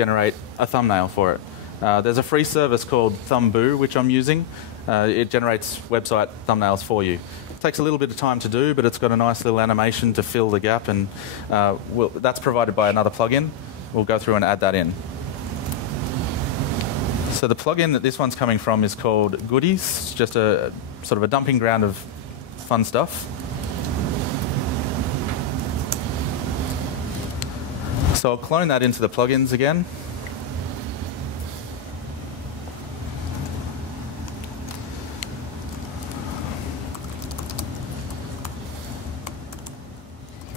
generate a thumbnail for it. There's a free service called Thumboo, which I'm using. It generates website thumbnails for you. It takes a little bit of time to do, but it's got a nice little animation to fill the gap, and that's provided by another plugin. We'll go through and add that in. So the plugin that this one's coming from is called Goodies. It's just a sort of a dumping ground of fun stuff. So I'll clone that into the plugins again.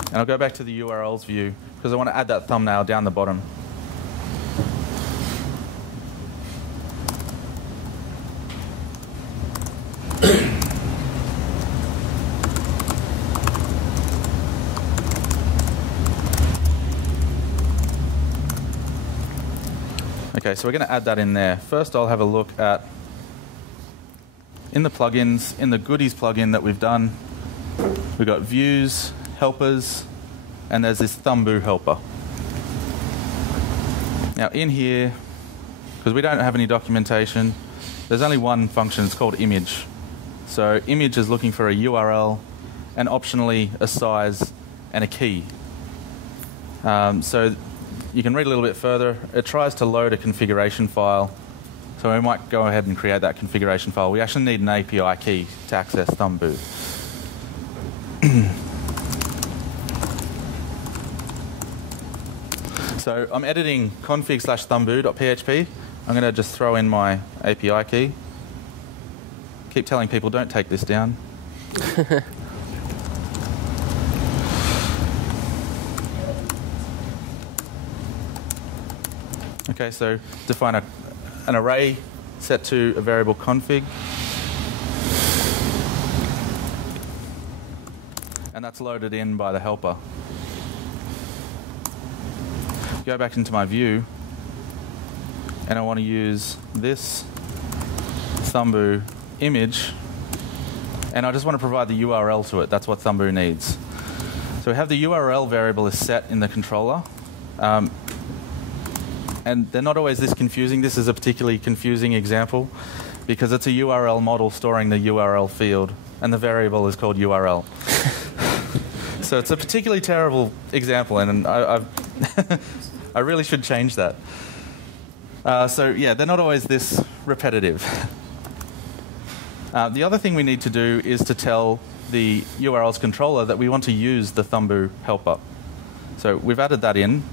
And I'll go back to the URLs view because I want to add that thumbnail down the bottom. Okay, so we're going to add that in there. First, I'll have a look at, in the plugins, in the Goodies plugin that we've done, we've got views, helpers, and there's this Thumboo helper. Now in here, because we don't have any documentation, there's only one function, it's called image. So image is looking for a URL and optionally a size and a key. So you can read a little bit further. It tries to load a configuration file. So we might go ahead and create that configuration file. We actually need an API key to access Thumboo. So I'm editing config/thumboo.php. I'm going to just throw in my API key. Keep telling people don't take this down. Okay, so define an array set to a variable config. And that's loaded in by the helper. Go back into my view, and I want to use this Thumboo image, and I just want to provide the URL to it. That's what Thumboo needs. So we have the URL variable is set in the controller. And they're not always this confusing. This is a particularly confusing example because it's a URL model storing the URL field, and the variable is called URL. So it's a particularly terrible example, and I really should change that. So yeah, they're not always this repetitive. The other thing we need to do is to tell the URLs controller that we want to use the Thumboo helper. So we've added that in.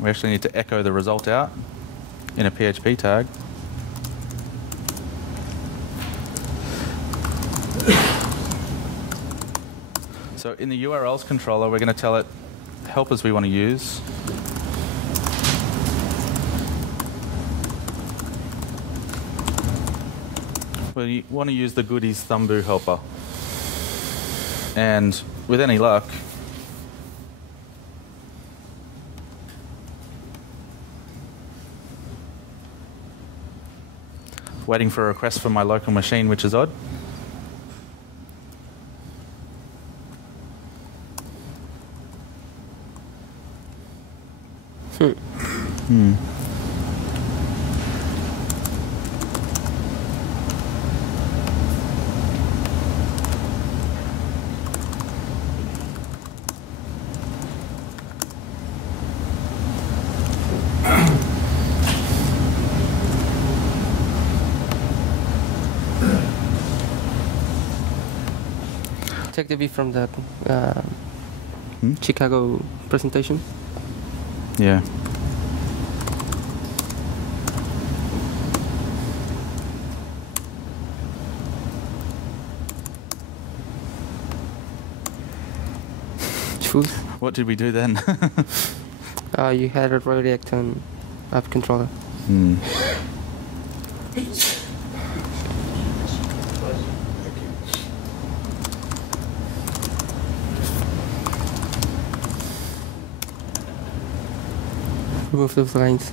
We actually need to echo the result out in a PHP tag. So in the URLs controller, we're going to tell it the helpers we want to use. We want to use the Goodies Thumboo helper. And with any luck, waiting for a request from my local machine, which is odd. Take the view from the Chicago presentation. Yeah. What did we do then? You had a React on app controller. Remove those lines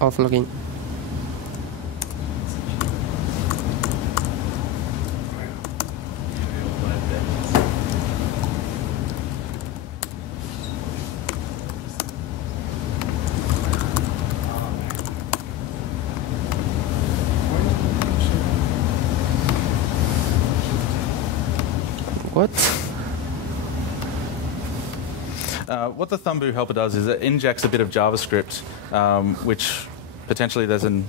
of login. What? What the Thumboo helper does is it injects a bit of JavaScript, which potentially there's an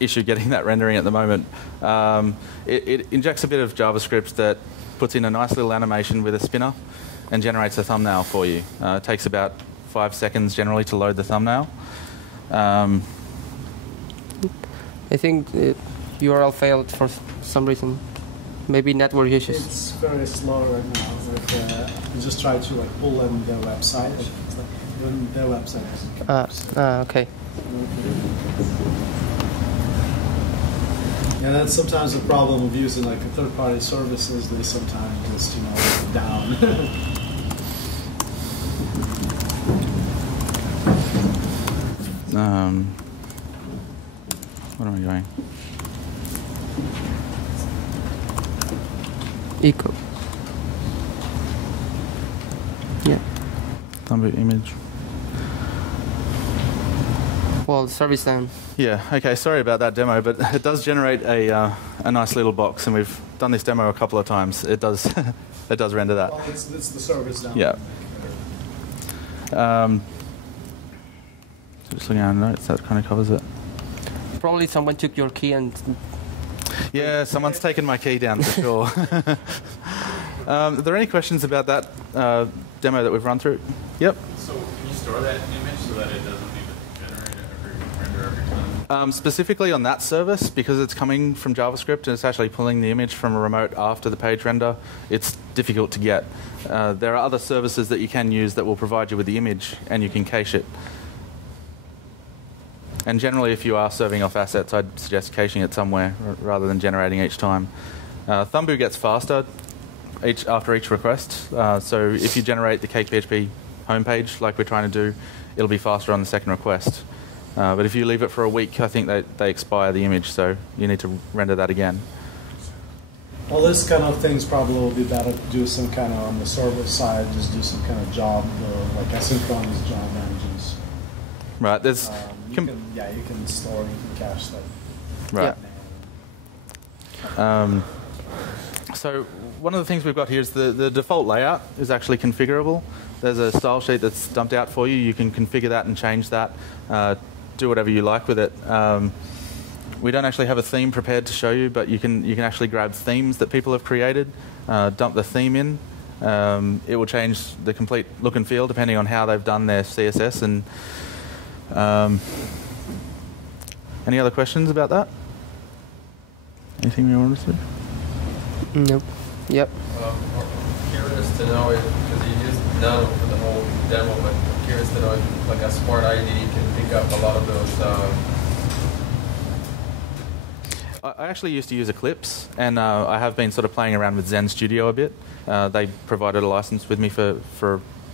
issue getting that rendering at the moment. It injects a bit of JavaScript that puts in a nice little animation with a spinner and generates a thumbnail for you. It takes about 5 seconds generally to load the thumbnail. I think the URL failed for some reason. Maybe network issues. It's very slow right now. You just try to pull in their website. It's like when their website is. Okay. And then sometimes the problem of using a third-party services, they sometimes just down. What am I going? Eco. Yeah. Thumboo image. Well, service down. Yeah, okay, sorry about that demo, but it does generate a nice little box, and we've done this demo a couple of times. It does it does render that. Well, it's the service down. Yeah. So just looking at our notes, that kind of covers it. Probably someone took your key and... Yeah, someone's taken my key down for sure. Are there any questions about that demo that we've run through? Yep. So can you store that image so that it doesn't need to generate render every time? Specifically on that service, because it's coming from JavaScript and it's actually pulling the image from a remote after the page render, it's difficult to get. There are other services that you can use that will provide you with the image and you can cache it. And generally, if you are serving off assets, I'd suggest caching it somewhere rather than generating each time. Thumboo gets faster after each request. So if you generate the CakePHP homepage like we're trying to do, it'll be faster on the second request. But if you leave it for a week, I think they expire the image, so you need to render that again. Well, this kind of things probably will be better to do some kind of on the server side, just do some kind of job, like asynchronous job engines. Right, there's... you can store, you can cache that. Right. Yeah. So one of the things we've got here is the default layout is actually configurable. There's a style sheet that's dumped out for you. You can configure that and change that, do whatever you like with it. We don't actually have a theme prepared to show you, but you can actually grab themes that people have created, dump the theme in. It will change the complete look and feel depending on how they've done their CSS. And any other questions about that? Anything you want to say? Nope. Yep. Curious to know if, because you used nano for the whole demo, but curious to know if like a smart ID can pick up a lot of those. I actually used to use Eclipse, and I have been sort of playing around with Zen Studio a bit. They provided a license with me for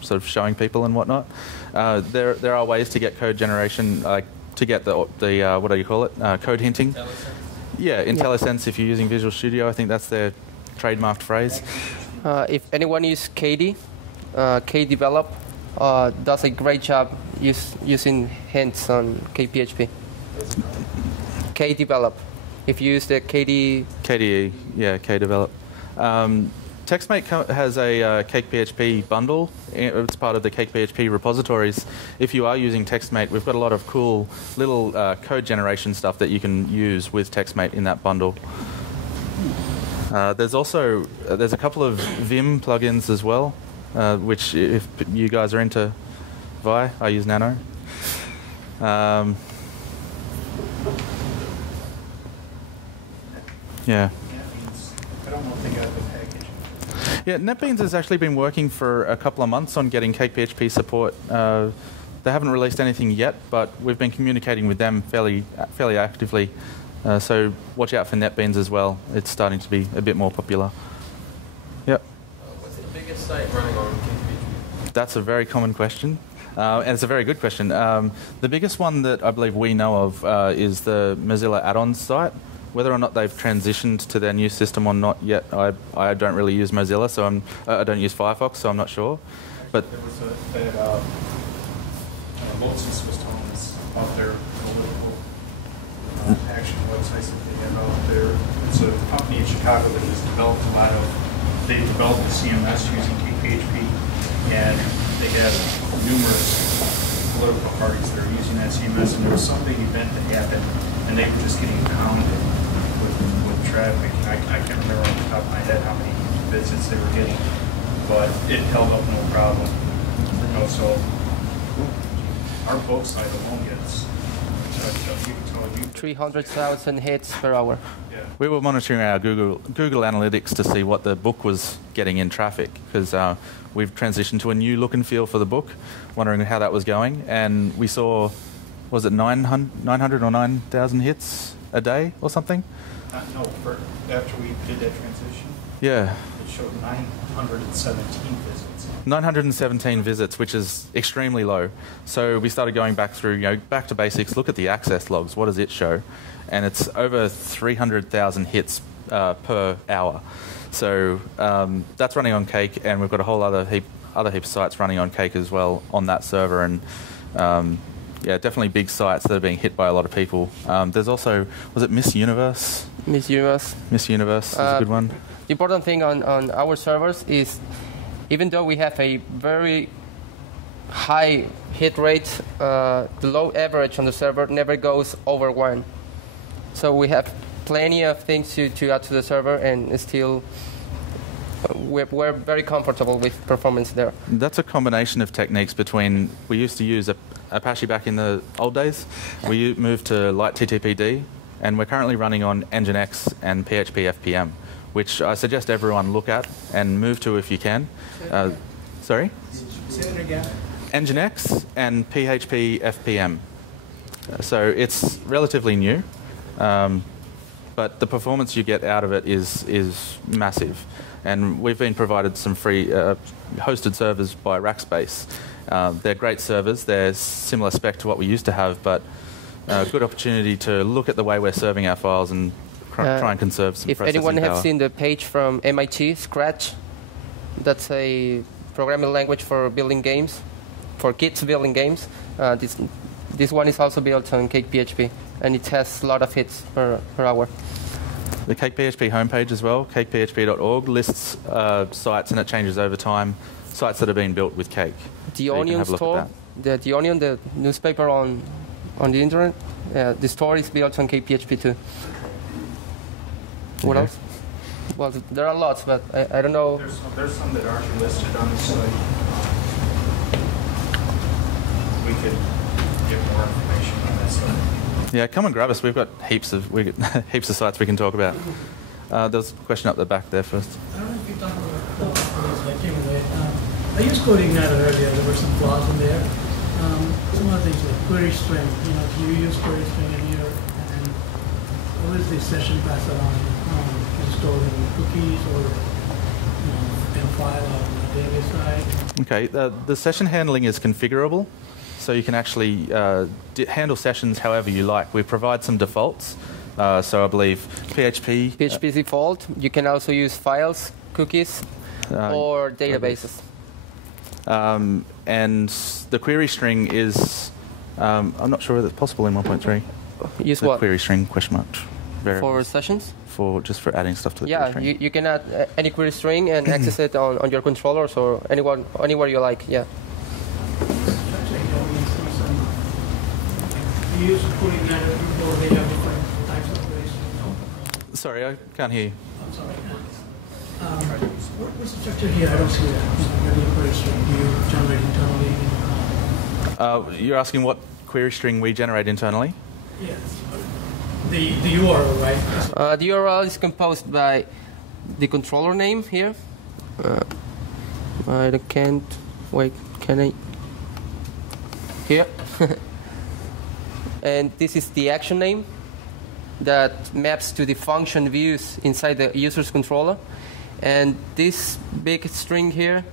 sort of showing people and whatnot. There are ways to get code generation, to get the what do you call it? Code hinting. IntelliSense? Yeah, IntelliSense. If you're using Visual Studio, I think that's their trademarked phrase. If anyone uses KD, KDevelop does a great job using hints on CakePHP. KDevelop. If you use the KDE, yeah, KDevelop. TextMate has a CakePHP bundle. It's part of the CakePHP repositories. If you are using TextMate, we've got a lot of cool little code generation stuff that you can use with TextMate in that bundle. There's a couple of Vim plugins as well, which if you guys are into Vi, I use Nano. Yeah. I don't know if they got the package. Yeah, NetBeans has actually been working for a couple of months on getting CakePHP support. They haven't released anything yet, but we've been communicating with them fairly actively. So watch out for NetBeans as well. It's starting to be a bit more popular. Yep. What's the biggest site running on CakePHP? That's a very common question. And it's a very good question. The biggest one that I believe we know of is the Mozilla add-ons site. Whether or not they've transitioned to their new system or not yet, I don't really use Mozilla, so I don't use Firefox, so I'm not sure. But there was they had Molten Swiss Tones out there, political action websites that they have out there. It's a company in Chicago that has developed a lot of they developed a CMS using CakePHP, and they had numerous political parties that are using that CMS, and there was some big event that happened, and they were just getting pounded with traffic. I can't remember off the top of my head how many visits they were getting, but it held up no problem. You know, so our book site alone gets 300,000 hits per hour. yeah. We were monitoring our Google Analytics to see what the book was getting in traffic, because we've transitioned to a new look and feel for the book, wondering how that was going. And we saw, was it 900 or 9,000 hits a day or something? No, after we did that transition, Yeah. it showed 917 visits. 917 visits, which is extremely low. So we started going back through, back to basics, look at the access logs, what does it show? And it's over 300,000 hits per hour. So that's running on Cake, and we've got a whole other heap of sites running on Cake as well on that server. And yeah, definitely big sites that are being hit by a lot of people. There's also, was it Miss Universe? Miss Universe. Miss Universe is a good one. The important thing on our servers is, even though we have a very high hit rate, the low average on the server never goes over 1. So we have plenty of things to add to the server, and still we're very comfortable with performance there. That's a combination of techniques between, we used to use Apache back in the old days. We moved to light TTPD, and we're currently running on Nginx and PHP FPM, which I suggest everyone look at and move to if you can. Sorry? Say it again. Nginx and PHP FPM. So it's relatively new, but the performance you get out of it is massive. And we've been provided some free hosted servers by Rackspace. They're great servers. They're similar spec to what we used to have, but a good opportunity to look at the way we're serving our files and try and conserve some processing power. If anyone has seen the page from MIT, Scratch, that's a programming language for building games, for kids building games. This one is also built on CakePHP, and it has a lot of hits per hour. The CakePHP homepage as well, cakephp.org, lists sites, and it changes over time, sites that have been built with Cake. The So Onion store, the Onion, the newspaper on the internet, the store is built on CakePHP too. What else? Well, there are lots, but I don't know. There's some that aren't listed on the site. We could get more information on that site. Yeah, come and grab us. We've got heaps of sites we can talk about. There's a question up the back there first. I don't know if you talked about this, I came away. I used CodeIgniter earlier. There were some flaws in there. Some of the things like query string. Do you use query string in here? And what is the session pass around? Storing cookies or in a file on the database side? Okay, the session handling is configurable, so you can actually handle sessions however you like. We provide some defaults, so I believe PHP. PHP default. You can also use files, cookies, or databases. And the query string is, I'm not sure whether it's possible in 1.3. Use the what? Query string, question mark. For sessions? Just for adding stuff to the query Yeah, string. you can add any query string and access it on your controllers or anywhere you like. Yeah. You use CodeIgniter or they have different types of queries? Sorry, I can't hear you. I'm sorry. What's the structure here? I don't see that. Regular query string. Do you generate internally? You're asking what query string we generate internally? Yes. The URL, right? The URL is composed by the controller name here. I can't. Wait, can I? Here. And this is the action name that maps to the function views inside the user's controller. And this big string here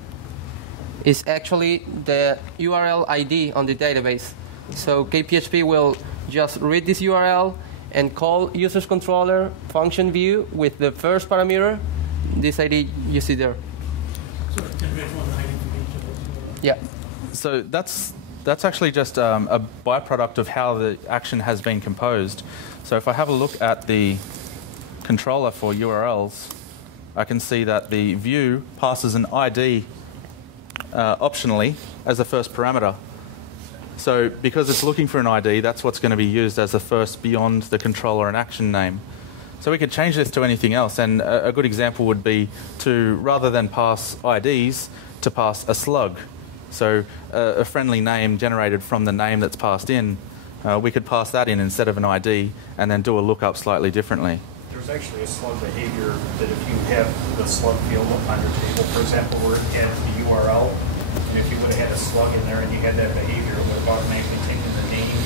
is actually the URL ID on the database. So CakePHP will just read this URL and call user's controller function view with the first parameter, this ID you see there. So it generates one ID from each of those URLs. Yeah. So that's actually just a byproduct of how the action has been composed. So if I have a look at the controller for URLs, I can see that the view passes an ID optionally as the first parameter. So because it's looking for an ID, that's what's going to be used as the first beyond the controller and action name. So we could change this to anything else, and a good example would be to, rather than pass IDs, to pass a slug. So a friendly name generated from the name that's passed in, we could pass that in instead of an ID and then do a lookup slightly differently. There's actually a slug behavior that if you have the slug field on your table, for example, where it had the URL, and if you would have had a slug in there and you had that behavior, it would have automatically taken the name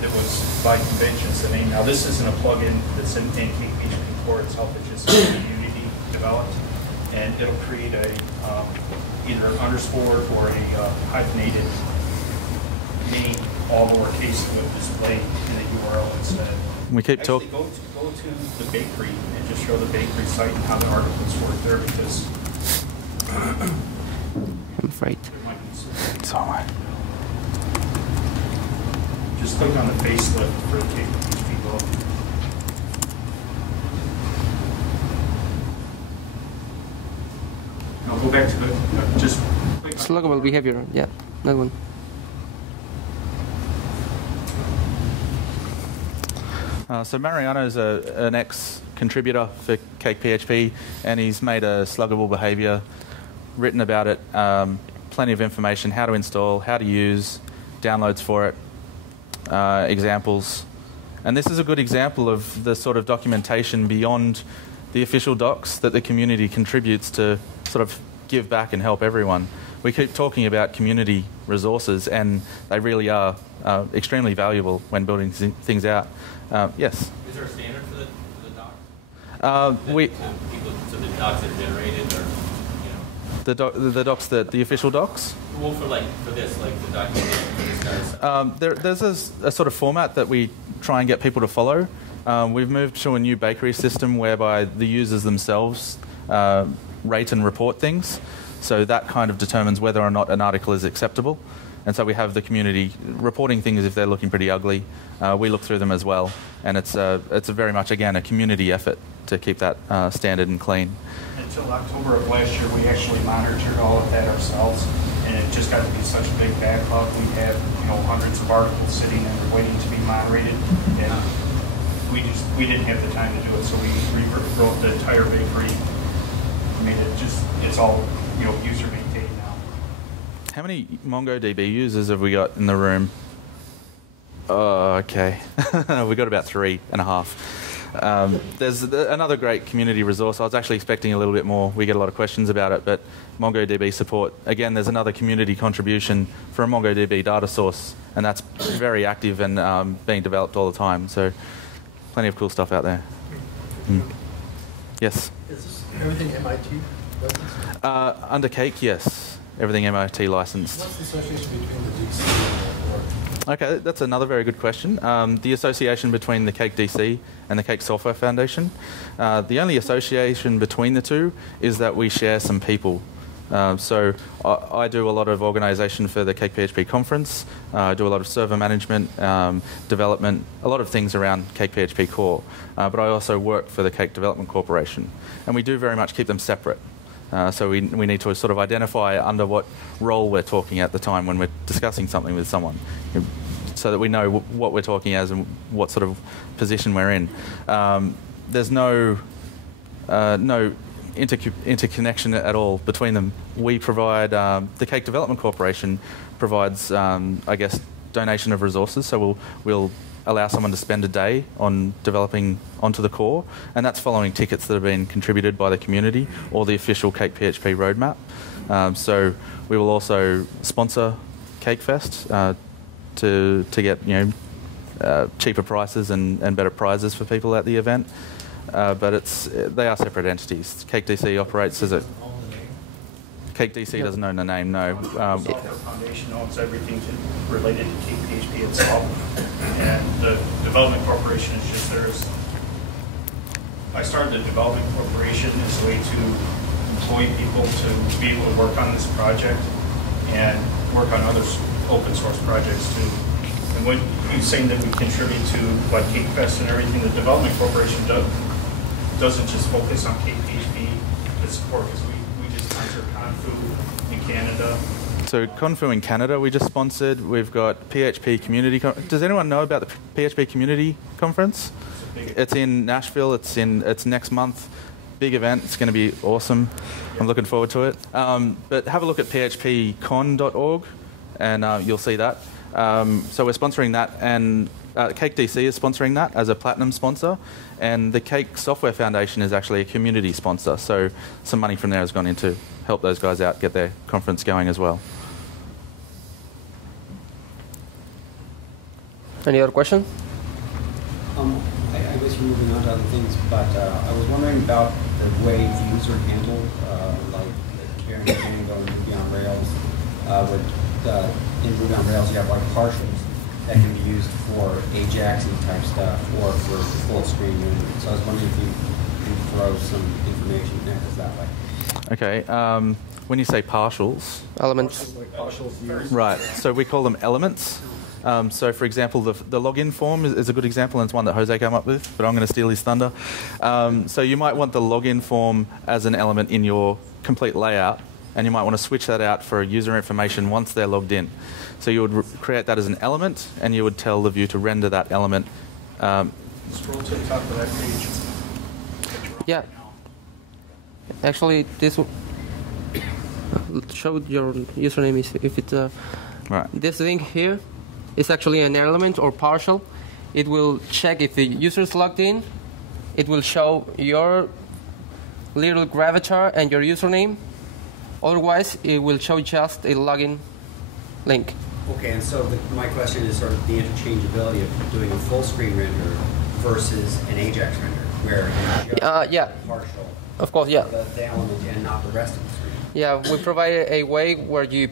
that was by conventions the name. Now this isn't a plugin that's in CakePHP core itself, it's just a community developed, and it'll create a either an underscore or a hyphenated name, all lowercase, that would display in the URL instead. We keep Actually, go to the bakery and just show the bakery site and how the articles work there, because I'm afraid. there might be some. It's all right. Just click on the facelift for the CakePHP logo. Now go back to the, just click on Sluggable behavior, yeah, that one. So Mariano's an ex-contributor for CakePHP, and he's made a sluggable behavior, written about it, plenty of information, how to install, how to use, downloads for it, examples. And this is a good example of the sort of documentation beyond the official docs that the community contributes to sort of give back and help everyone. We keep talking about community resources, and they really are extremely valuable when building things out. Yes? Is there a standard for the docs? So the docs that are generated, or the docs, the official docs? Well, for this, like the documentation for this kind of stuff. There's a sort of format that we try and get people to follow. We've moved to a new bakery system whereby the users themselves rate and report things. So that kind of determines whether or not an article is acceptable. And so we have the community reporting things if they're looking pretty ugly. We look through them as well. And it's very much, again, a community effort to keep that standard and clean. Until October of last year, we actually monitored all of that ourselves, and it just got to be such a big backlog. We had hundreds of articles sitting and waiting to be moderated, and we didn't have the time to do it, so we rewrote the entire bakery. Made it it's all user maintained now. How many MongoDB users have we got in the room? Oh, okay. We got about 3.5. There's another great community resource. I was actually expecting a little bit more. We get a lot of questions about it, but MongoDB support. Again, there's another community contribution for a MongoDB data source, and that's very active and being developed all the time. So plenty of cool stuff out there. Yes? Is this everything MIT licensed? Under Cake, yes. Everything MIT licensed. What's the association between the DC and the work? Okay, that's another very good question. The association between the Cake DC and the Cake Software Foundation. The only association between the two is that we share some people. So I do a lot of organisation for the CakePHP conference. I do a lot of server management, development, a lot of things around CakePHP core. But I also work for the Cake Development Corporation. And we do very much keep them separate. So we need to sort of identify under what role we're talking at the time when we're discussing something with someone, so that we know what we're talking as and what sort of position we're in. There's no interconnection at all between them. We provide, the Cake Development Corporation provides, I guess, donation of resources. So we'll allow someone to spend a day on developing onto the core, and that's following tickets that have been contributed by the community or the official CakePHP roadmap. So we will also sponsor CakeFest to get cheaper prices and better prizes for people at the event. But they are separate entities. Cake DC operates as a... Cake DC doesn't own the name, no. The Software Foundation owns everything related to CakePHP itself, and the Development Corporation is just theirs. I started the Development Corporation as a way to employ people to be able to work on this project and work on other open source projects too. And when you're saying that we contribute to CakeFest and everything, the Development Corporation doesn't just focus on CakePHP. support? Because we just sponsor Confu in Canada. So Confu in Canada we just sponsored. We've got PHP Community. Does anyone know about the PHP Community Conference? It's in Nashville. It's next month. Big event. It's going to be awesome. I'm looking forward to it. But have a look at phpcon.org and you'll see that. So we're sponsoring that, and Cake DC is sponsoring that as a platinum sponsor, and the Cake Software Foundation is actually a community sponsor. So some money from there has gone in to help those guys out get their conference going as well. Any other question? I guess we're moving on to other things, but I was wondering about the way views are handled, like comparing Django and Ruby on Rails. In Ruby on Rails, you have like partials that can be used for Ajax-y type stuff or for full screen rendering. So I was wondering if you can throw some information there that way. Okay. When you say partials, Elements. Like partial views. right? So we call them elements. So, for example, the login form is a good example, and it's one that Jose came up with, but I'm going to steal his thunder. So you might want the login form as an element in your complete layout, and you might want to switch that out for user information once they're logged in. So you would create that as an element, and you would tell the view to render that element. Scroll to the top of that page. Yeah. Actually, this will show your username if it's Right. this link here is actually an element or partial. It will check if the user is logged in. It will show your little gravatar and your username. Otherwise, it will show just a login link. Okay, and so my question is sort of the interchangeability of doing a full screen render versus an Ajax render, where you just Yeah. partial Of course, yeah. the element and not the rest of the screen. Yeah, we provide a way where you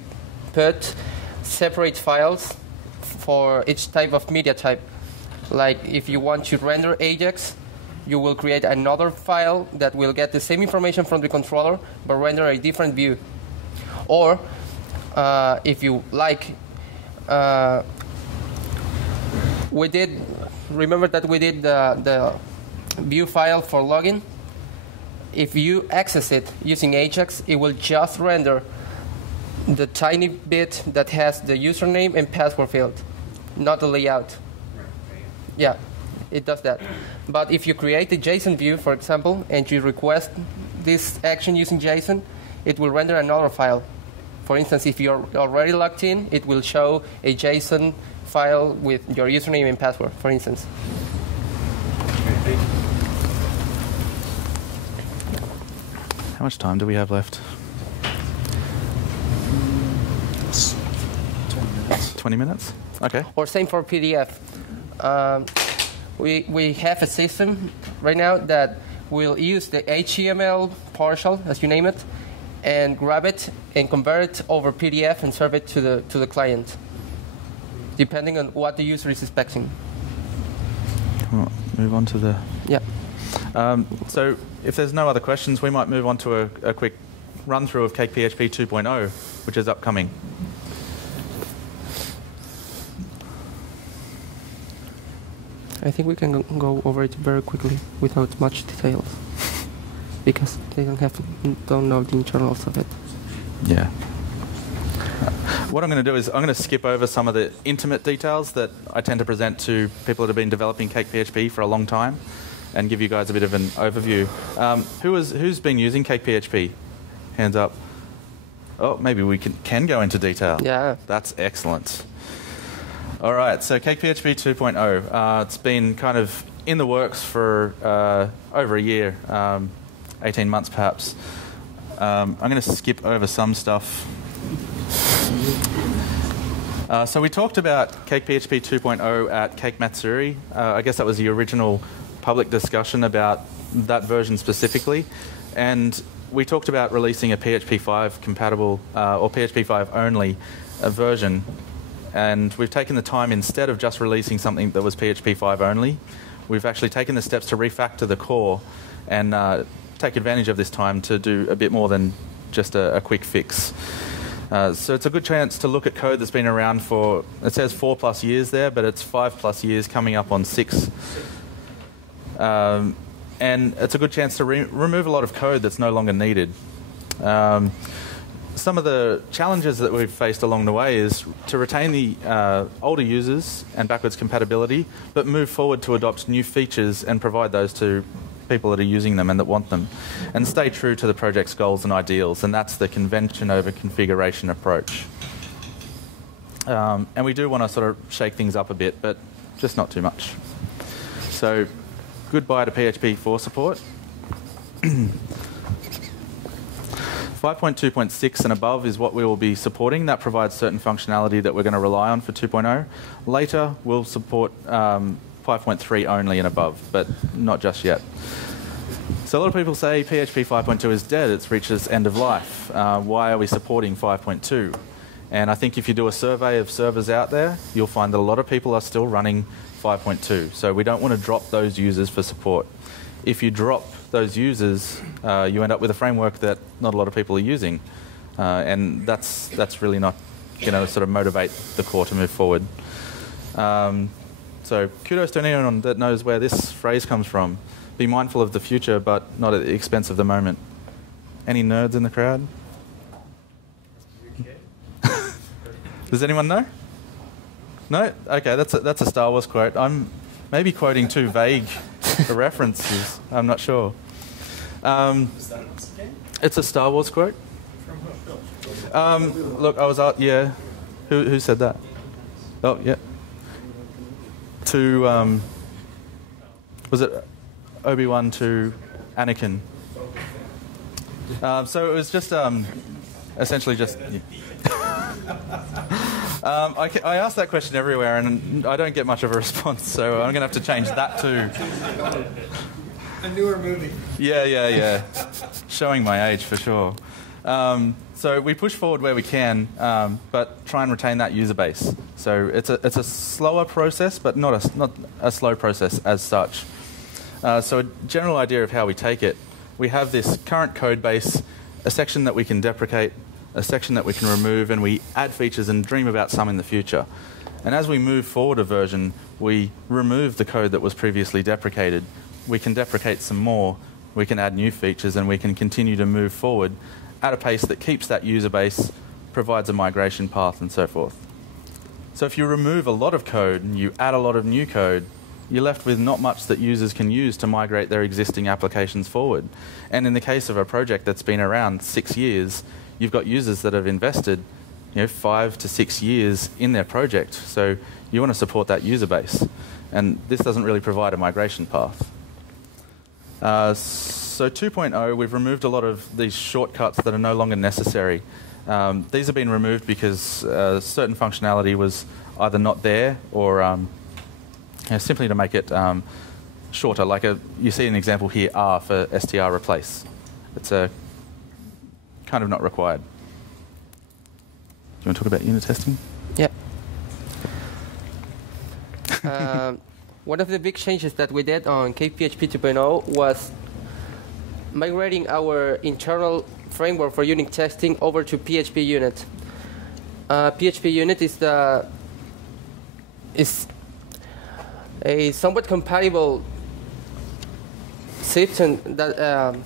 put separate files for each type of media type. Like if you want to render Ajax, you will create another file that will get the same information from the controller, but render a different view. Or if you like, remember that we did the view file for login? If you access it using Ajax, it will just render the tiny bit that has the username and password field, not the layout. Yeah, it does that. But if you create a JSON view, for example, and you request this action using JSON, it will render another file. For instance, if you're already logged in, it will show a JSON file with your username and password, for instance. How much time do we have left? 20 minutes? Okay. Or same for PDF. We have a system right now that will use the HTML partial, as you name it, and grab it and convert it over PDF and serve it to the client, depending on what the user is expecting. Well, move on to the... Yeah. So if there's no other questions, we might move on to a quick run-through of CakePHP 2.0, which is upcoming. I think we can go over it very quickly without much details, because they don't know the internals of it. Yeah. What I'm going to do is I'm going to skip over some of the intimate details that I tend to present to people that have been developing CakePHP for a long time, and give you guys a bit of an overview. Who's been using CakePHP? Hands up. Oh, maybe we can go into detail. Yeah. That's excellent. All right, so CakePHP 2.0. It's been kind of in the works for over a year, 18 months perhaps. I'm going to skip over some stuff. So we talked about CakePHP 2.0 at Cake Matsuri. I guess that was the original public discussion about that version specifically. And we talked about releasing a PHP 5 compatible or PHP 5 only version. And we've taken the time, instead of just releasing something that was PHP 5 only, we've actually taken the steps to refactor the core and take advantage of this time to do a bit more than just a quick fix. So it's a good chance to look at code that's been around for, it says 4+ years there, but it's 5+ years coming up on 6. and it's a good chance to remove a lot of code that's no longer needed. Some of the challenges that we've faced along the way is to retain the older users and backwards compatibility, but move forward to adopt new features and provide those to people that are using them and that want them, and stay true to the project's goals and ideals, and that's the convention over configuration approach. And we do want to sort of shake things up a bit, but just not too much. So goodbye to PHP 4 support. 5.2.6 and above is what we will be supporting. That provides certain functionality that we're going to rely on for 2.0. Later, we'll support 5.3 only and above, but not just yet. So a lot of people say PHP 5.2 is dead, it's reached its end of life. Why are we supporting 5.2? And I think if you do a survey of servers out there, you'll find that a lot of people are still running 5.2. So we don't want to drop those users for support. If you drop those users, you end up with a framework that not a lot of people are using. And that's really not going to sort of motivate the core to move forward. So kudos to anyone that knows where this phrase comes from. Be mindful of the future, but not at the expense of the moment. Any nerds in the crowd? Does anyone know? No? Okay, that's a Star Wars quote. I'm maybe quoting too vague the references. I'm not sure. It's a Star Wars quote. Look, I was out. Yeah, who said that? Oh, yeah. To was it Obi-Wan to Anakin? So it was just essentially just. Yeah. I ask that question everywhere, and I don't get much of a response. So I'm going to have to change that to a newer movie. Yeah. Showing my age for sure. So we push forward where we can, but try and retain that user base. So it's a slower process, but not a slow process as such. So a general idea of how we take it: we have this current code base, a section that we can deprecate, a section that we can remove, and we add features and dream about some in the future. And as we move forward a version, we remove the code that was previously deprecated. We can deprecate some more, we can add new features, and we can continue to move forward at a pace that keeps that user base, provides a migration path, and so forth. So if you remove a lot of code and you add a lot of new code, you're left with not much that users can use to migrate their existing applications forward. And in the case of a project that's been around 6 years, you've got users that have invested 5 to 6 years in their project. So you want to support that user base. And this doesn't really provide a migration path. So 2.0, we've removed a lot of these shortcuts that are no longer necessary. These have been removed because certain functionality was either not there or simply to make it shorter. Like you see an example here, R for str replace. It's kind of not required. Do you want to talk about unit testing? Yeah. One of the big changes that we did on CakePHP 2.0 was migrating our internal framework for unit testing over to PHP Unit. PHP Unit is a somewhat compatible system that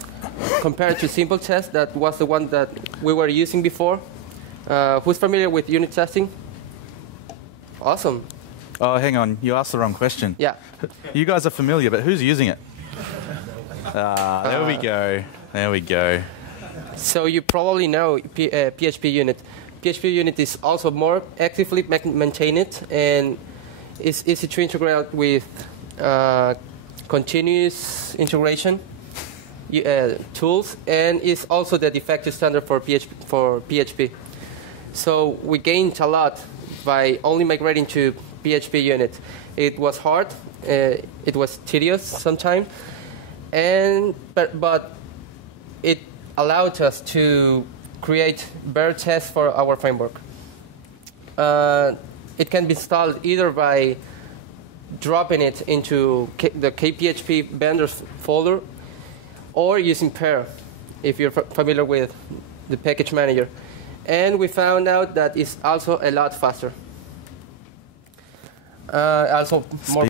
compared to Simple Test, that was the one that we were using before. Who's familiar with unit testing? Awesome. Oh, hang on. You asked the wrong question. Yeah. You guys are familiar, but who's using it? There we go. There we go. So you probably know PHP Unit. PHP Unit is also more actively maintained and is easy to integrate with continuous integration tools, and is also the de facto standard for PHP. So we gained a lot by only migrating to PHP Unit. It was hard, it was tedious sometimes, but it allowed us to create better tests for our framework. It can be installed either by dropping it into the CakePHP vendors folder, or using pair, if you're familiar with the package manager. And we found out that it's also a lot faster. Also more